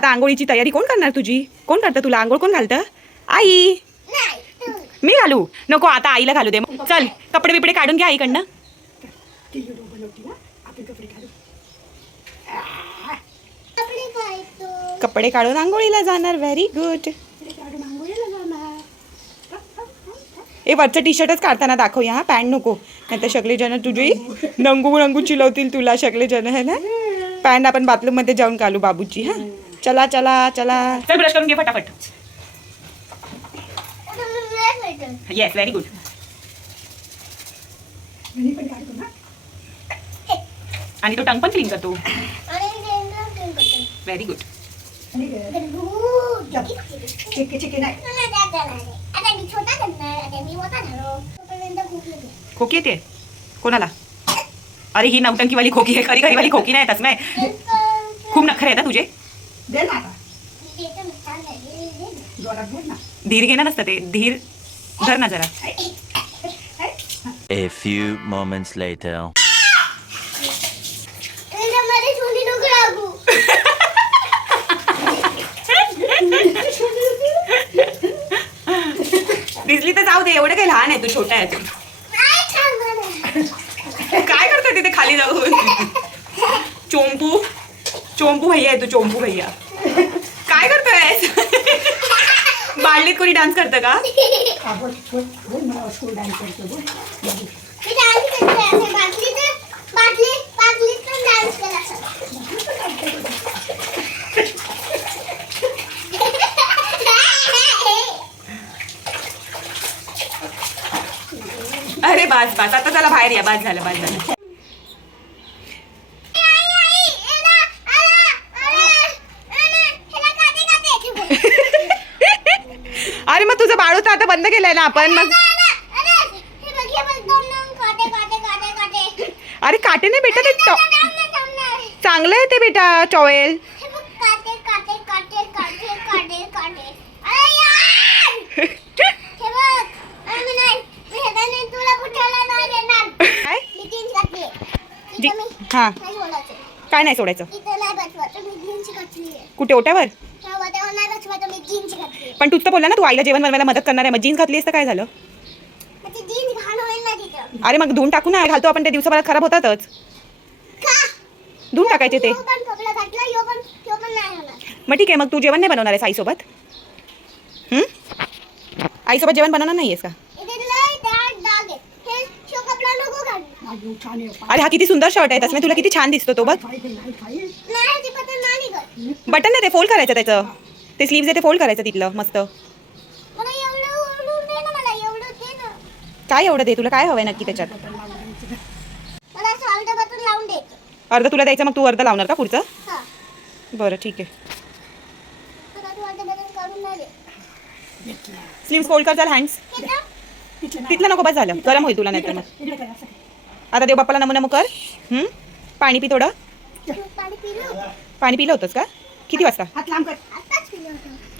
आता आंघोळीची तयारी कोण करणार तुझी? कोण करतं तुला आंघोळ? कोण घालतं? आई. मी घालू? नको, आता आईला घालू दे. चल कपडे बिपडे काढून घ्या आईकडनं. कपडे काढून आंघोळीला जाणार. Very good. ए वरचं टी शर्टच काढताना दाखवूया हा, पॅन्ट नको, नाही तर सगळे जण तुझी नंगू नंगू चिलवतील तुला सगळे जण, है ना. पॅन्ट आपण बाथरूम मध्ये जाऊन घालू बाबूची. हा चला चला चला. चल ब्रश करून घे फटाफट. Yes very good. आणि तो टंग पण क्लीन करतो. Very good. खोकी येते कोणाला? अरे ही नवटंकीवाली खोकी आहे, खरी खरीवाली खोकी नाही. तसं नाही, खूप नखरे आहेत तुझे. धीर घेणं नसतं ते, धीर धर ना जरा. A few moments later. दिसली तर जाऊ दे, एवढं काही लहान आहे तू, छोटा आहे तू. काय करतोय तिथे खाली जाऊन? चोंपू चोंपू भैया आहे तू, चोंपू भैया. काय करतोय? बाळलीत कोणी डान्स करतं का? अरे बास बास, आता चला बाहेर या. बास झालं, बास झालं. अरे मग तुझं बाळू तर आता बंद केलंय ना आपण. मग अरे काटे नाही बेटा, ते चांगलं आहे ते बेटा टॉवेल. हा काय नाही सोडायचं. कुठे ओट्यावर? पण तूच तर बोलला ना तू आईला जेवण बनवायला मदत करणार आहे. मग जीन्स घातली असतं काय झालं? अरे मग धुवून टाकू ना, घालतो आपण ते, दिवसाभरात खराब होतातच. धुवून टाकायचे ते. मग ठीक आहे, मग तू जेवण नाही बनवणार आहेस आईसोबत? आईसोबत जेवण बनवणार नाहीयेस का? अरे हा किती सुंदर शर्ट आहे, तसं तुला किती छान दिसतो तो बघ. बटन नाही ते फोल्ड करायचं त्याचं, ते स्लीव्ज आहे ते फोल्ड करायचं तिथलं मस्त. काय एवढं दे, तुला काय हवंय नक्की त्याच्यात? अर्ध तुला द्यायचं, मग तू अर्ध लावणार का पुढचं? बरं ठीक आहे. स्लीव्स फोल्ड कर. चल हँड्स तिथलं नको, बस झालं, गरम होईल तुला नाही तर. मग आता देव बाप्पाला नमो नमो कर. पाणी पी थोडं. पाणी पिलं होतंस का? किती वाजता?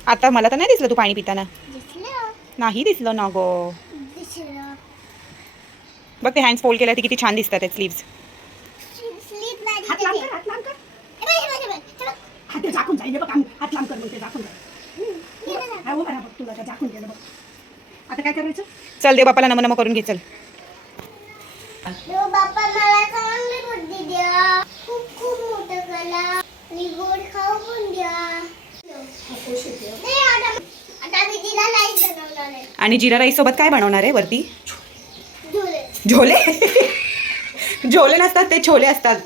आता मला तर नाही दिसलं तू पाणी पिताना. नाही दिसलं ना गो. बघ ते हँड्स फोल्ड केल्या ते किती छान दिसतात आहेत स्लीव्स. आता काय करायचं? चल देव बाप्पाला नमो नमो करून घे. चल. देव बाप्पा मला चांगली बुद्धी द्या, खूप खूप मोठं करा आणि गोड खाऊ पण द्या. आता मी तिला राईस बनवणार आहे. आणि जिरा राईस सोबत काय बनवणार आहे वरती? झोले. झोले? झोले नसतात ते, छोले असतात.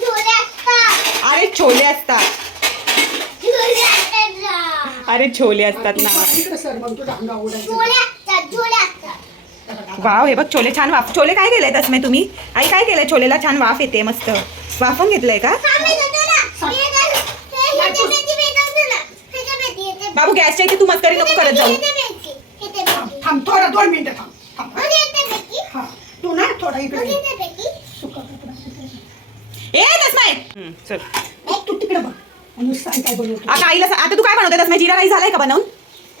झोले असतात. अरे छोले असतात. झोले असतात ना. अरे छोले असतात ना. झोले असतात, झोले असतात. वाव, हे बघ छोले छान वाफ. छोले काय केलंय तसं तुम्ही? आई काय केलंय? छोलेला छान वाफ येते मस्त. वाफून घेतलंय का? बाबू गॅसच्या इथे तू मस्करी नको करत जाऊ. थांब थोडं, 2 मिनिटं थांब. तू ना थोडा इकडे ए तस्माय. चल तू तिकडे बघ. काय बनवतो आता आईला आता तू काय बनवते तस्माय? जिरा राईस झालाय का बनवून?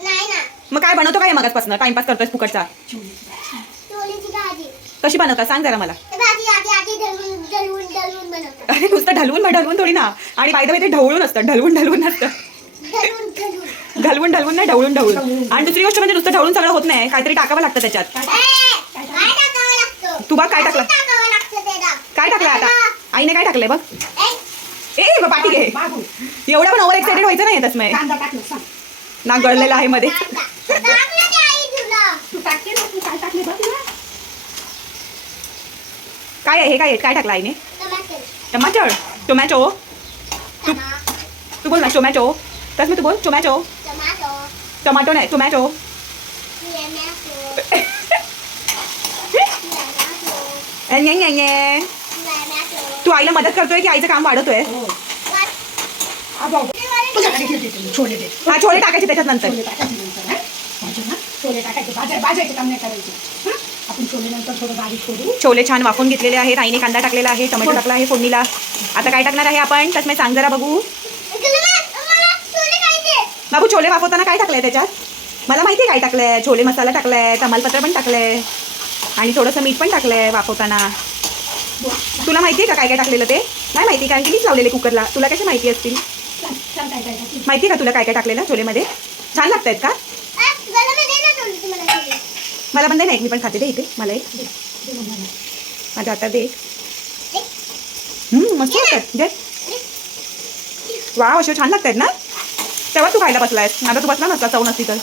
नाही ना. मग काय बनवतो काय मगाचपासून? टाइमपास करतोय फुकटचा. चोलीची भाजी. कशी बनवता सांग जरा मला. भाजी आधी दळून बनवतात. अरे नुसतं ढलवून थोडी ना. आणि बाय द वे ते ढवळून असतं, ढलवून नसतं. घालवून नाही, ढवळून. आणि दुसरी गोष्ट म्हणजे नुसतं ढवळून सगळं होत नाही, काहीतरी टाकावं लागतं त्याच्यात. काय टाकावं लागतं? तू बघ काय टाकलं. टाकावं लागतं त्याला. काय टाकलं आता आईने? काय टाकलंय बघ. ए, पाठी घे. बाबू एवढं पण ओव्हर एक्साइटेड व्हायचं नाही तसमय. कांदा टाकलं सांग. नाक गळलेलं आहे मध्ये. टाकलं ते आई तुला. तू टाकते ना, तू काय टाकले बघ ना. काय आहे हे? काय टाकलं आईने? टमाटर. टोमॅटो. टमा- तू बोल ना टोमॅटो. तस मी तू बोल टोमॅटो. टमाटो. टोमॅटो नाही, टोमॅटो. टोमॅटो. टोमॅटो. तू आईला मदत करतोय की आईचं काम वाढवतोय? हा भाऊ तुझ्याकडे घेते तुम्ही छोले दे. हा, छोले टाकायचे त्याच्यात नंतर. छोले टाकायचे नंतर, हा? भाजी ना, छोले टाकायचे. भाजायचे काम नाही करायचे, हा? आपण छोले नंतर थोडं बारीक करू. छोले छान वाफून घेतलेले आहेत. आईने कांदा टाकलेला आहे, टोमॅटो टाकला आहे फोडणीला. आता काय टाकणार आहे आपण? तस मी सांग जरा बघू. बाबू छोले वाफवताना काय टाकलंय त्याच्यात? मला माहिती आहे काय टाकलंय. छोले मसाला टाकलाय, तमालपत्र पण टाकलंय आणि थोडंसं मीठ पण टाकलंय वाफवताना. तुला माहिती आहे का काय काय टाकलेलं ते? नाही माहिती, कारण की मीच लावलेले कुकरला. तुला कशी माहिती असतील? सांग काय टाकलं. माहिती आहे का तुला काय काय टाकलेलं छोलेमध्ये? छान लागतायत का? मला पण दे ना एक, मी पण खाते. दे इथे मला एक. माझ्या आता दे. मस्त वाटत. दे. वाव, असे छान लागतायत ना. तेव्हा तू खायला बसलायस. आता तू बसला नसता चव नसती तर.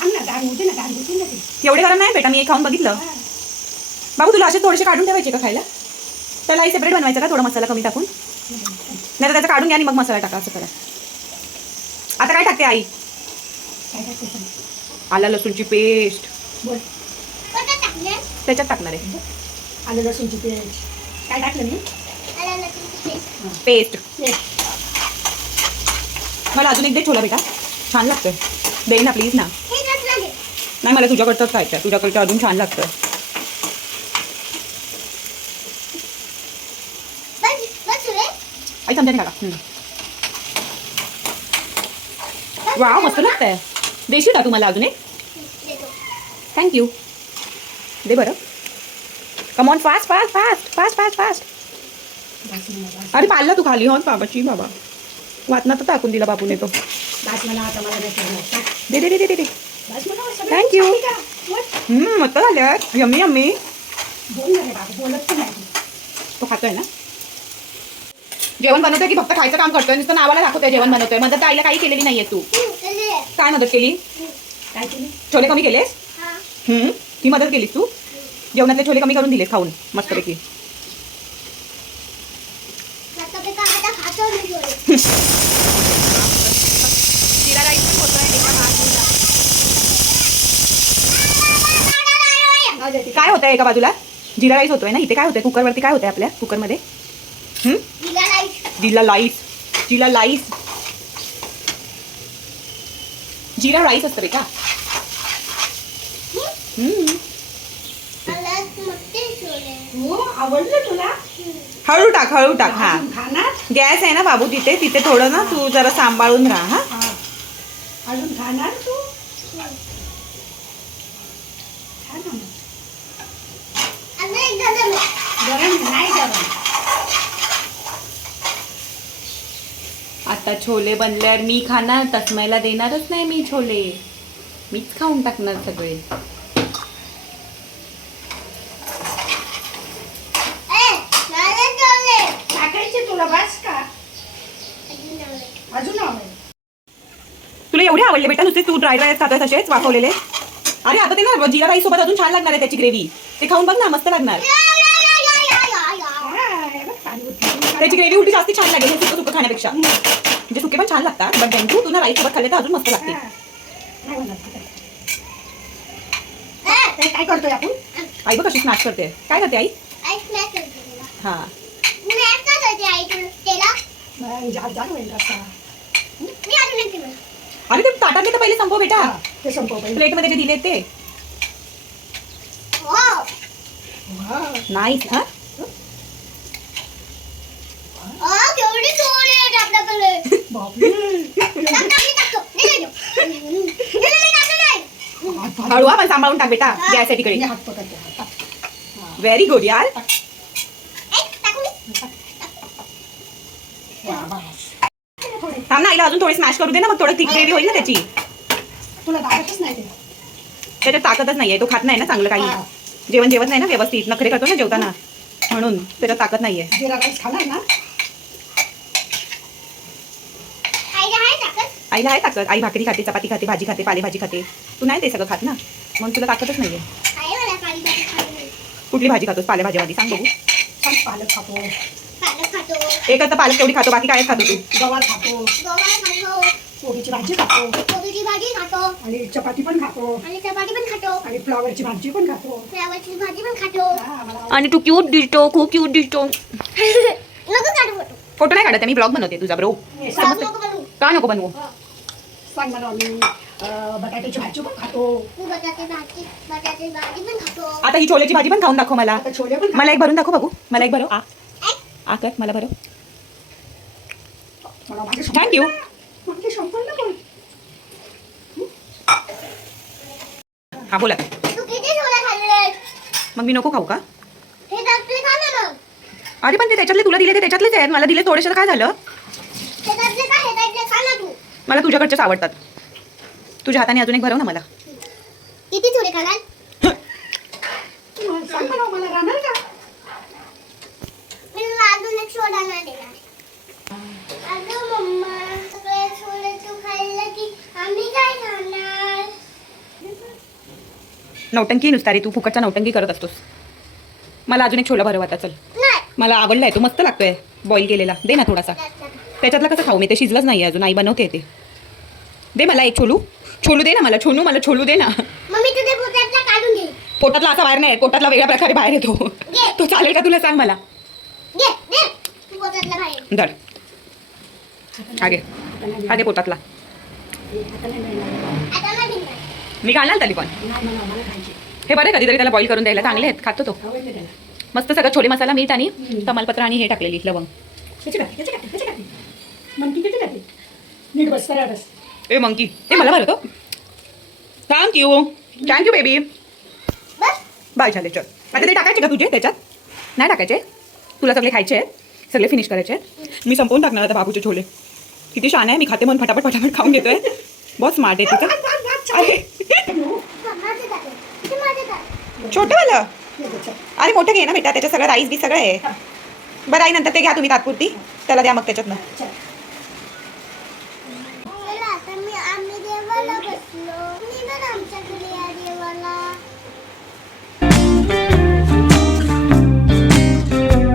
आण ना, गार होते ना, गार होते ना ते. एवढे गरम नाही बेटा, मी एक खाऊन बघितलं. बाबू तुला असे थोडेसे काढून ठेवायचे का खायला? त्याला आई सेपरेट बनवायचं का थोडा मसाला कमी टाकून? नाही तर त्याचं काढून घ्या आणि मग मसाला टाका, असं करा. आता काय टाकते आई? काय टाकते सांग. आला लसूणची पेस्ट बोल. त्याच्यात टाकणार आहे. आलं लसूणची पेस्ट. काय टाकलं मी? पेस्ट. पेस्ट. मला अजून एक दे छोला बेटा, छान लागतं. दे ना प्लीज ना. नाही, मला तुझ्याकडचंच खायचं आहे. तुझ्याकडचं अजून छान लागतं. आई समजा काका. वाव, मस्त लागतंय. देशील का तुम्हाला अजून एक? थँक्यू. दे बरं. Come on, fast fast fast fast fast fast. अरे पाहिलं तू खाली. हो बाबाची बाबा, वाटणं तर टाकून दिला बापूने तो. बास मला आता मला नाही करायचं. दे दे दे दे दे. बास मला सगळं Thank you. खाल्ली का? बोल. मस्त झालं. Yummy yummy. बोल ना रे बाबा, बोलत पण नाही. तो खातोय ना. जेवण बनवतोय की फक्त खायचं काम करतोय? नुसतं नावाला दाखवतोय जेवण बनवतोय. मदत आईला काही केलेली नाहीये तू. काय मदत केली? काय केली? छोले कमी केलेस? ही मदत केलीस तू? जेवणातले छोले कमी करून दिलेस खाऊन मस्तपैकी. जिरा राईस पण होतोय एका बाजूला. काय होतंय एका बाजूला? जिरा राईस होतोय ना. इथे काय होतंय कुकरवरती? काय होतंय आपल्या कुकरमध्ये? जिरा राईस. जिरा राईस. जिरा राईस असतं बेटा. हो, आवडलं तुला? हळू टाक. हा, अजून खाणार? गॅस आहे ना बाबू तिथे थोडं ना तू जरा सांभाळून राहा. हा, हा. अजून खाणार तू? खा ना मग. गरम नाही गरम. आता छोले बनल्यावर मी खाणार. तस्माईला देणारच नाही मी छोले. मीच खाऊन टाकणार सगळे. टाकायचे तुला बास का? अजून आवडेल. तुला एवढे आवडले बेटा नुसते तू ड्राय राईस खातोय तसेच वाफवलेले? अरे आता ते ना जिरा राईस सोबत अजून छान लागणार आहे त्याची ग्रेव्ही. ते खाऊन बघ ना, मस्त लागणार. हा, हे बघ, चालू होती. त्याची ग्रेव्ही उलटी जास्ती छान लागेल हे सुकं खाण्यापेक्षा. म्हणजे सुके पण छान लागतात, बट देन तू ना राईस सोबत खाल्ले तर अजून मस्त लागते. हा. नाही बनत ते. ते काय करतोय आपण? आई बघ कशी स्नॅक्स करते. काय करते आई? हा, जा होईल रस्ता. अरे ते ताटातले तर पहिले संपव बेटा. हा, ते संपव पहिले. प्लेटमध्ये जे दिले ते वाव. नाईस. हा, बापरे. नाही हळू हा, पण सांभाळून टाक बेटा. गॅस आहे तिकडे. मी हात पकडते हात. व्हेरी गुड यार. वा, बस. थोडे थांब ना, आईला अजून थोडी स्मॅश करू दे ना, मग थोडं थिक ग्रेव्ही होईल ना त्याची. तुला दाखवतच नाही ते. त्याच्यात ताकदच नाहीये, तो खात नाही ना चांगलं हा. काही. जेवण जेवत नाही ना व्यवस्थित, नखरे करतो ना जेवताना, म्हणून त्याच्यात ताकद नाहीये. जिरा राईस खाणार ना? आईला आहे ताकद. आई भाकरी खाते, चपाती खाते, भाजी खाते, पालेभाजी खाते. तू नाही ते सगळं खात ना, म्हणून तुला ताकदच नाहीये. कुठली भाजी खातोस पालेभाजीमध्ये सांग बघू. सांग, पालक खातो, एकच तर पालक तेवढी खातो, बाकी काय खातो तू? गवार खातो, कोबीची भाजी खातो, आणि चपाती पण खातो, आणि फ्लॉवरची भाजी पण खातो. हा, मला आणि तू क्यूट दिसतो, खूप क्यूट दिसतो. फोटो नाही काढत, मी ब्लॉग बनवते तुझा ब्रो. का नको बनवू? सांग मला. मी बटाट्याची भाजी पण खातो. आता ही छोलेची भाजी पण खाऊन दाखव मला. आता छोले पण मला एक भरून दाखव बघू. मला एक भरो. आ कर मला भरो. मला माझे थँक्यू. माझे संपलं पण. हा बोला. मग मी नको खाऊ का? अरे पण ते त्याच्यातले तुला दिले ते त्याच्यातलेच आहेत, मला दिले थोडेसे, काय झालं? मला तुझ्याकडचेच आवडतात. तुझ्या हाताने अजून एक भरव ना मला. किती छोले खाणार? सांग मला, मला राहणार का? मी तुला अजून एक सोडा नाही देणार. अगं मम्मा, सगळे छोले तू खाल्लं की आम्ही काय खाणार? नौटंकी नुसता रे, तू फुकटचा नौटंकी करत असतोस. मला अजून एक छोला भरव आता, चल. नाही. मला आवडलाय तो, मस्त लागतोय बॉईल केलेला. दे ना थोडासा. त्याच्यातला कसं खाऊ मी? ते शिजलंच नाही अजून, आई बनवते ते. दे मला एक छोलू. छोलू दे ना मला, मला छोलू दे ना. मम्मी तुझे पोटातला काढून घे. पोटातला असा बाहेर नाही, पोटातला वेगळ्या प्रकारे बाहेर येतो. तो चालेल का तुला, सांग मला. घे दे तू पोटातला बाहेर. धर. हा घे पोटातला. आता नाही मिळणार. आता नाही भिंणार. मी घालणार तरी पण. नाही मला खायचे. हे बरं कधीतरी त्याला बॉईल करून द्यायला, चांगले आहेत, खातो तो. आवडले त्याला. मस्त सगळं छोले मसाला, मीठ आणि तमालपत्र आणि हे टाकलेली लवंग. त्याची काठी. मनकी किती काठी? नीट बस, करा बस. ए मंकी, ए मला भरतो. Thank you baby. बस. बाय झाले, चल. आता ते टाकायचे का तुझे त्याच्यात? नाही टाकायचे, तुला सगळे खायचे आहेत, सगळे फिनिश करायचे आहेत. मी संपवून टाकणार आता बाबूचे छोले. किती छान आहे, मी खाते म्हणून फटाफट खाऊन घेतोय. बहुत स्मार्ट आहे तिचं. माझे टाके. किती माझे टाके. छोटंवालं. हे बघ, चल. अरे मोठं घे ना बेटा, त्याच्यात सगळं राईस बी सगळं आहे. बरं आई, नंतर ते घ्या तुम्ही तात्पुरती, त्याला द्या मग त्याच्यातनं. चल.